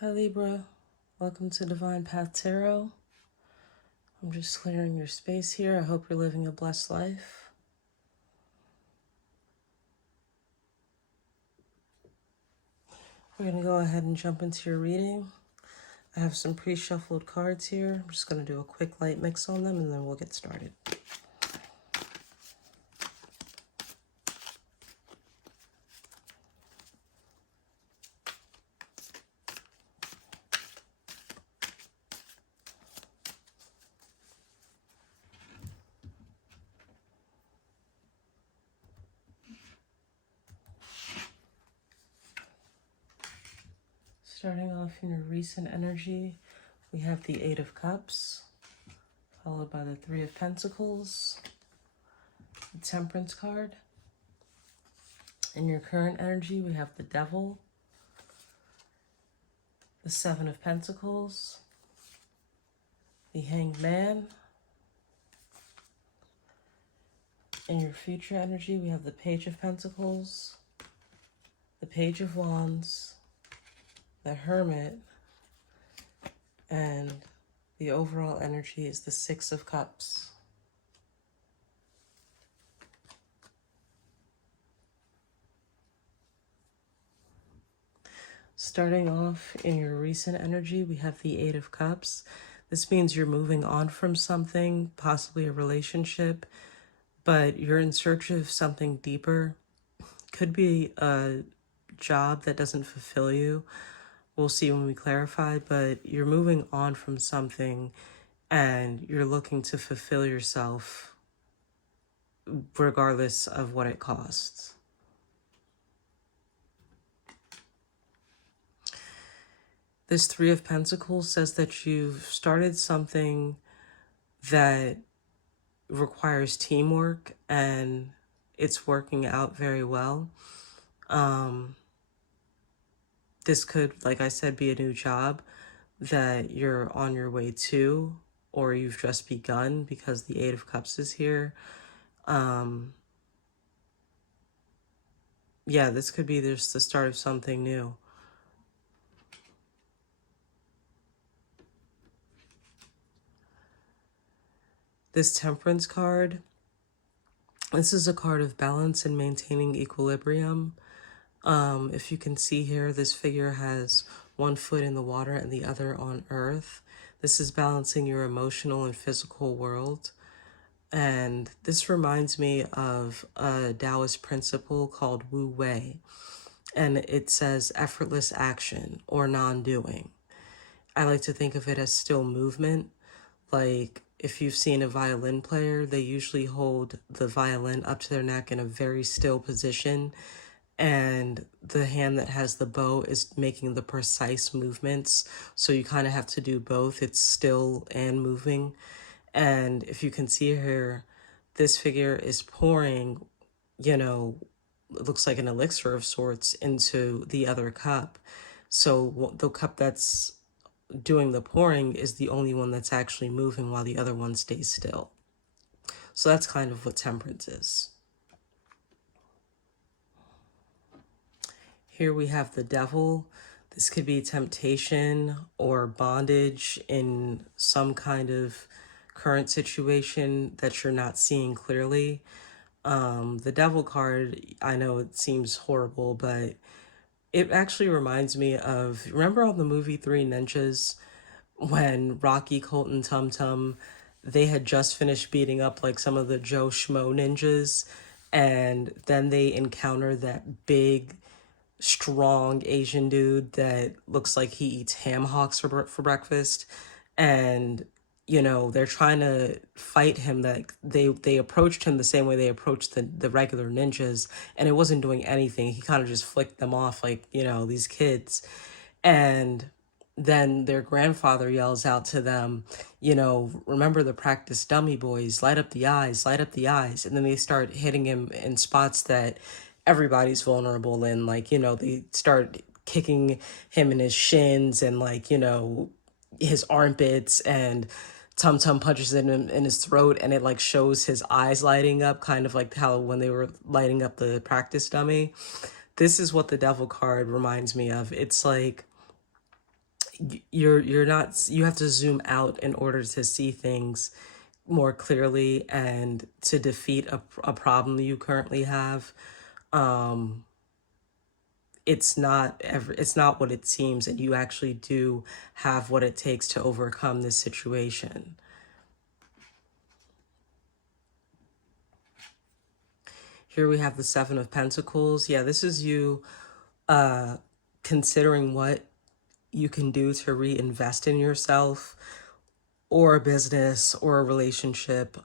Hi Libra, welcome to Divine Path Tarot. I'm just clearing your space here. I hope you're living a blessed life. We're going to go ahead and jump into your reading. I have some pre-shuffled cards here. I'm just going to do a quick light mix on them and then we'll get started. Starting off in your recent energy, we have the Eight of Cups, followed by the Three of Pentacles, the Temperance card. In your current energy, we have the Devil, the Seven of Pentacles, the Hanged Man. In your future energy, we have the Page of Pentacles, the Page of Wands, the Hermit, and the overall energy is the Six of Cups. Starting off in your recent energy, we have the Eight of Cups. This means you're moving on from something, possibly a relationship, but you're in search of something deeper. Could be a job that doesn't fulfill you. We'll see when we clarify, but you're moving on from something and you're looking to fulfill yourself regardless of what it costs. This Three of Pentacles says that you've started something that requires teamwork and it's working out very well. This could, like I said, be a new job that you're on your way to, or you've just begun because the Eight of Cups is here. Yeah, this could be just the start of something new. This Temperance card, this is a card of balance and maintaining equilibrium. If you can see here, this figure has one foot in the water and the other on earth. This is balancing your emotional and physical world. And this reminds me of a Taoist principle called Wu Wei. And it says effortless action or non-doing. I like to think of it as still movement. Like if you've seen a violin player, they usually hold the violin up to their neck in a very still position. And the hand that has the bow is making the precise movements. So you kind of have to do both. It's still and moving. And if you can see here, this figure is pouring, it looks like an elixir of sorts into the other cup. So the cup that's doing the pouring is the only one that's actually moving while the other one stays still. So that's kind of what temperance is. Here we have the Devil. This could be temptation or bondage in some kind of current situation that you're not seeing clearly. The Devil card, I know it seems horrible, but it actually reminds me of, remember on the movie Three Ninjas when Rocky, Colt, and Tum Tum, they had just finished beating up like some of the Joe Schmo ninjas, and then they encounter that big, strong Asian dude that looks like he eats ham hocks for breakfast, and they're trying to fight him. That they approached him the same way they approached the regular ninjas, and it wasn't doing anything. He kind of just flicked them off like, these kids. And then their grandfather yells out to them, remember the practice dummy boys, light up the eyes, light up the eyes. And then they start hitting him in spots that everybody's vulnerable in. Like, they start kicking him in his shins and like, his armpits, and Tum Tum punches him in his throat, and it like shows his eyes lighting up, kind of like how when they were lighting up the practice dummy. This is what the Devil card reminds me of. It's like you're not, you have to zoom out in order to see things more clearly and to defeat a problem you currently have. It's not what it seems, and you actually do have what it takes to overcome this situation. Here we have the Seven of Pentacles. Yeah, this is you considering what you can do to reinvest in yourself or a business or a relationship.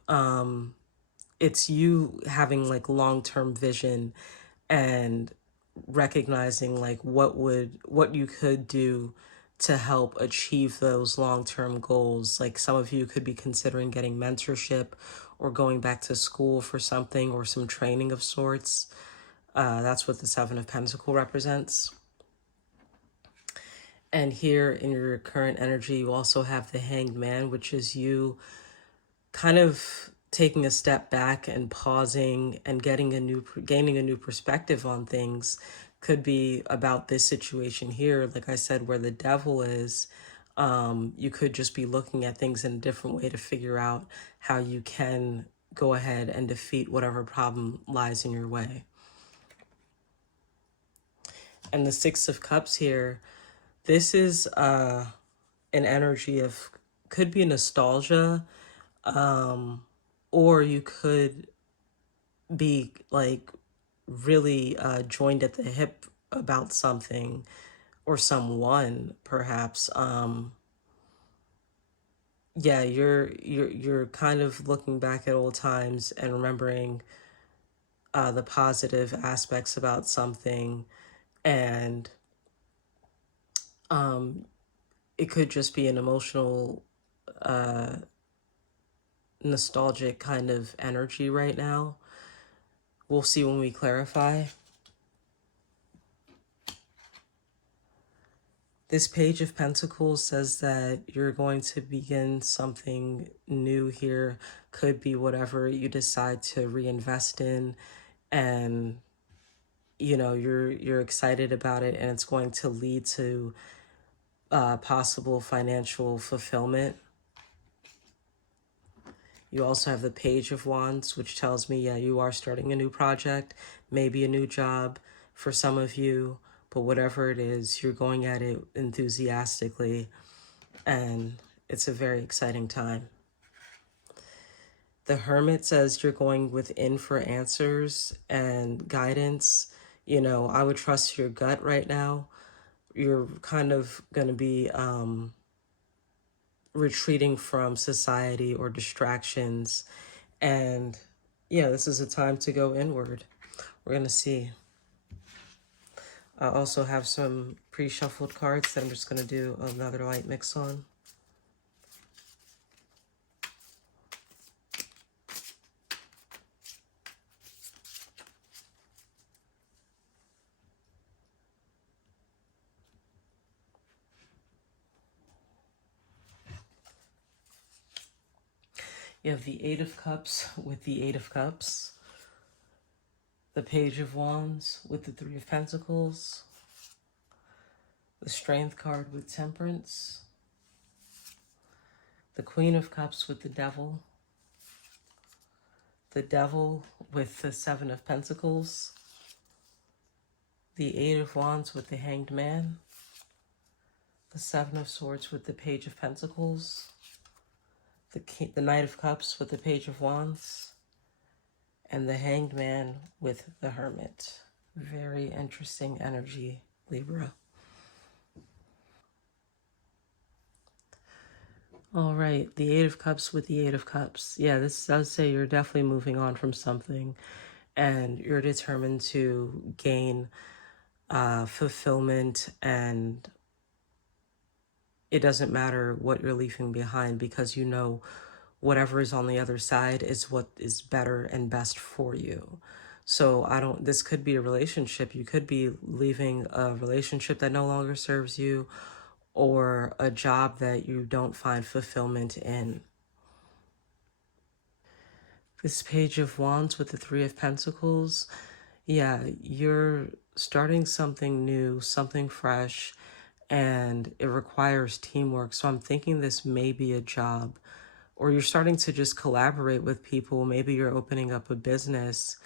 It's you having like long-term vision and recognizing like what you could do to help achieve those long-term goals. Like some of you could be considering getting mentorship or going back to school for something or some training of sorts. That's what the Seven of Pentacles represents. And here in your current energy, you also have the Hanged Man, which is you kind of taking a step back and pausing and gaining a new perspective on things. Could be about this situation here, like I said, where the devil is. You could just be looking at things in a different way to figure out how you can go ahead and defeat whatever problem lies in your way. And the Six of Cups here, this is an energy of, could be nostalgia, or you could be like really joined at the hip about something or someone, perhaps. Yeah, you're kind of looking back at old times and remembering the positive aspects about something, and it could just be an emotional, nostalgic kind of energy right now. We'll see when we clarify. This Page of Pentacles says that you're going to begin something new here. Could be whatever you decide to reinvest in, and you know you're excited about it, and it's going to lead to possible financial fulfillment. You also have the Page of Wands, which tells me, yeah, you are starting a new project, maybe a new job for some of you, but whatever it is, you're going at it enthusiastically, and it's a very exciting time. The Hermit says you're going within for answers and guidance. You know, I would trust your gut right now. You're kind of going to be retreating from society or distractions. And yeah, this is a time to go inward. We're going to see. I also have some pre-shuffled cards that I'm just going to do another light mix on. You have the Eight of Cups with the Eight of Cups, the Page of Wands with the Three of Pentacles, the Strength card with Temperance, the Queen of Cups with the Devil with the Seven of Pentacles, the Eight of Wands with the Hanged Man, the Seven of Swords with the Page of Pentacles, the Knight of Cups with the Page of Wands, and the Hanged Man with the Hermit. Very interesting energy, Libra. All right, the Eight of Cups with the Eight of Cups. Yeah, this does say you're definitely moving on from something, and you're determined to gain fulfillment, and it doesn't matter what you're leaving behind, because you know whatever is on the other side is what is better and best for you. So this could be a relationship. You could be leaving a relationship that no longer serves you, or a job that you don't find fulfillment in. This Page of Wands with the Three of Pentacles, yeah, you're starting something new, something fresh, and it requires teamwork. So I'm thinking this may be a job, or you're starting to just collaborate with people. Maybe you're opening up a business,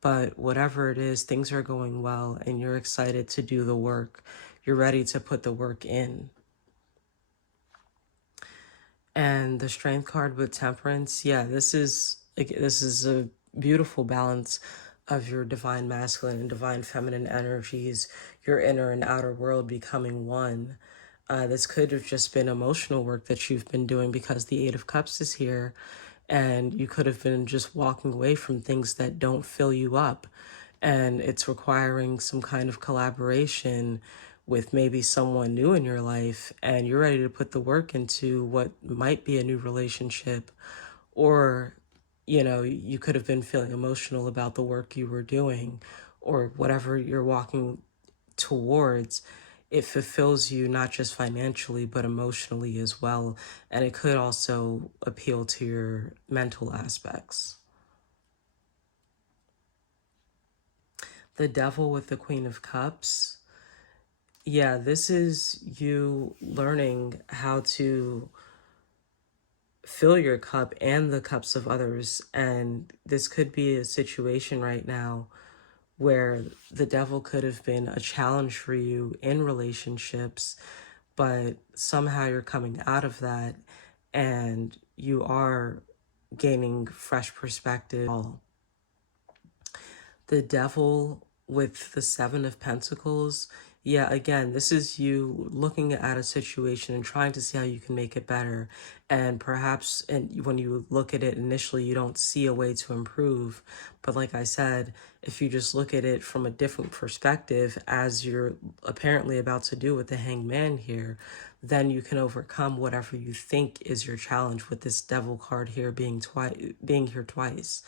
but whatever it is, things are going well and you're excited to do the work. You're ready to put the work in. And the strength card with temperance, yeah, this is a beautiful balance of your divine masculine and divine feminine energies, your inner and outer world becoming one. This could have just been emotional work that you've been doing because the Eight of Cups is here, and you could have been just walking away from things that don't fill you up. And it's requiring some kind of collaboration with maybe someone new in your life, and you're ready to put the work into what might be a new relationship. Or, you could have been feeling emotional about the work you were doing, or whatever you're walking towards. It fulfills you not just financially but emotionally as well, and it could also appeal to your mental aspects. The Devil with the Queen of Cups, yeah, this is you learning how to fill your cup and the cups of others. And this could be a situation right now where the devil could have been a challenge for you in relationships, but somehow you're coming out of that and you are gaining fresh perspective. The devil with the Seven of Pentacles, yeah, again, this is you looking at a situation and trying to see how you can make it better. And perhaps when you look at it initially, you don't see a way to improve. But like I said, if you just look at it from a different perspective, as you're apparently about to do with the Hanged Man here, then you can overcome whatever you think is your challenge with this devil card here being here twice.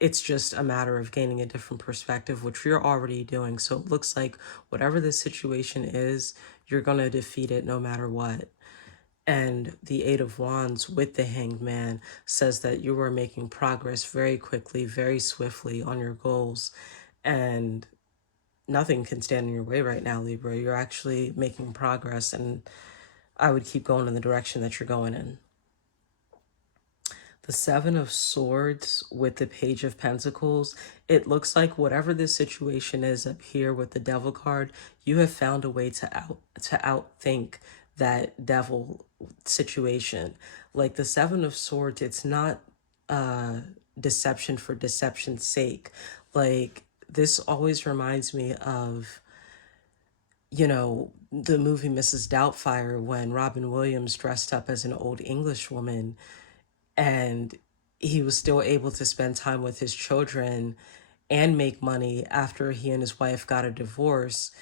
It's just a matter of gaining a different perspective, which you're already doing. So it looks like whatever the situation is, you're going to defeat it no matter what. And the Eight of Wands with the Hanged Man says that you are making progress very quickly, very swiftly on your goals. And nothing can stand in your way right now, Libra. You're actually making progress, and I would keep going in the direction that you're going in. The Seven of Swords with the Page of Pentacles, it looks like whatever this situation is up here with the Devil card, you have found a way to outthink that devil situation. Like the Seven of Swords, it's not deception for deception's sake. Like this always reminds me of the movie Mrs. Doubtfire, when Robin Williams dressed up as an old English woman and he was still able to spend time with his children and make money after he and his wife got a divorce,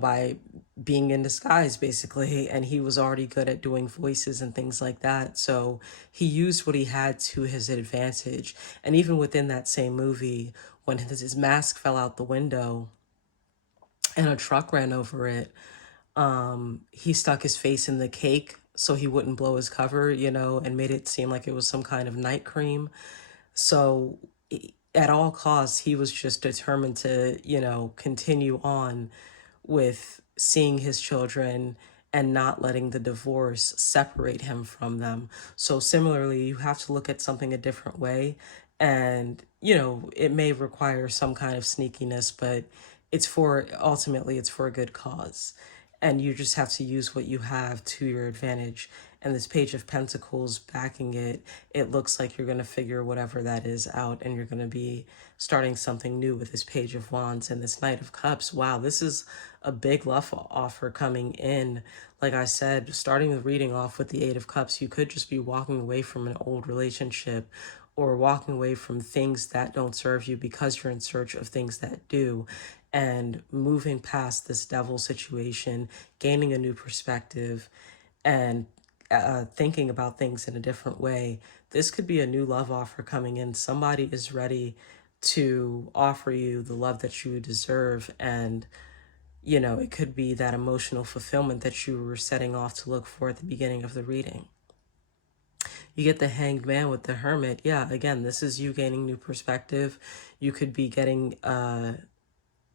by being in disguise basically. And he was already good at doing voices and things like that. So he used what he had to his advantage. And even within that same movie, when his mask fell out the window and a truck ran over it, he stuck his face in the cake so he wouldn't blow his cover, and made it seem like it was some kind of night cream. So at all costs, he was just determined to, continue on with seeing his children and not letting the divorce separate him from them. So similarly, you have to look at something a different way. And, it may require some kind of sneakiness, but ultimately it's for a good cause. And you just have to use what you have to your advantage. And this Page of Pentacles backing it, it looks like you're going to figure whatever that is out, and you're going to be starting something new with this Page of Wands and this Knight of Cups. Wow, this is a big love offer coming in. Like I said, starting the reading off with the Eight of Cups, you could just be walking away from an old relationship or walking away from things that don't serve you because you're in search of things that do, and moving past this devil situation, gaining a new perspective, and thinking about things in a different way. This could be a new love offer coming in. Somebody is ready to offer you the love that you deserve, and it could be that emotional fulfillment that you were setting off to look for at the beginning of the reading. You get the Hanged Man with the Hermit. Yeah, again, this is you gaining new perspective. You could be getting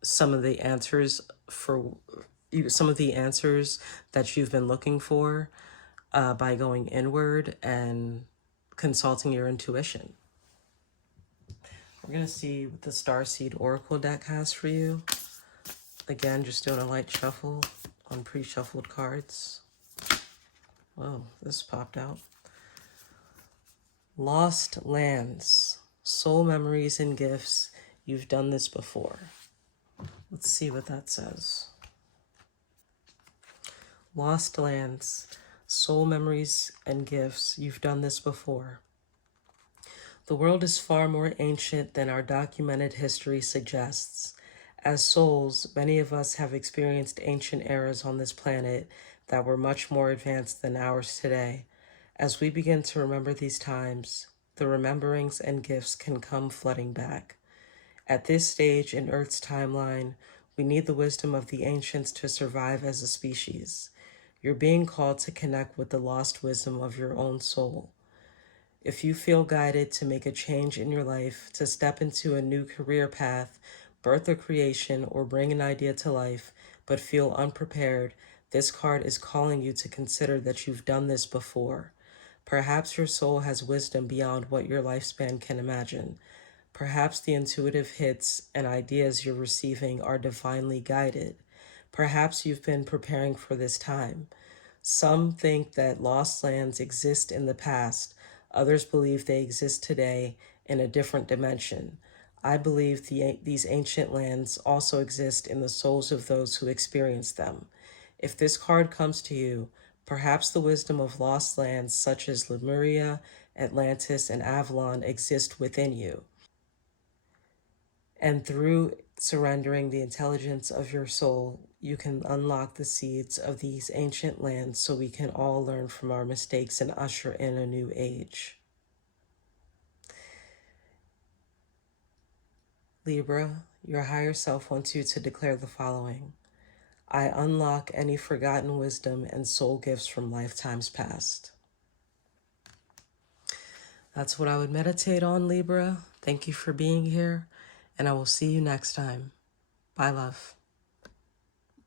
some of the answers for some of the answers that you've been looking for by going inward and consulting your intuition. We're going to see what the Starseed Oracle deck has for you. Again, just doing a light shuffle on pre-shuffled cards. Whoa, this popped out. Lost lands, soul memories and gifts. You've done this before. Let's see what that says. Lost lands, soul memories and gifts. You've done this before. The world is far more ancient than our documented history suggests. As souls, many of us have experienced ancient eras on this planet that were much more advanced than ours today. As we begin to remember these times, the rememberings and gifts can come flooding back. At this stage in Earth's timeline, we need the wisdom of the ancients to survive as a species. You're being called to connect with the lost wisdom of your own soul. If you feel guided to make a change in your life, to step into a new career path, birth a creation, or bring an idea to life, but feel unprepared, this card is calling you to consider that you've done this before. Perhaps your soul has wisdom beyond what your lifespan can imagine. Perhaps the intuitive hits and ideas you're receiving are divinely guided. Perhaps you've been preparing for this time. Some think that lost lands exist in the past. Others believe they exist today in a different dimension. I believe these ancient lands also exist in the souls of those who experience them. If this card comes to you, perhaps the wisdom of lost lands such as Lemuria, Atlantis, and Avalon exist within you. And through surrendering the intelligence of your soul, you can unlock the seeds of these ancient lands so we can all learn from our mistakes and usher in a new age. Libra, your higher self wants you to declare the following. I unlock any forgotten wisdom and soul gifts from lifetimes past. That's what I would meditate on, Libra. Thank you for being here, and I will see you next time. Bye, love.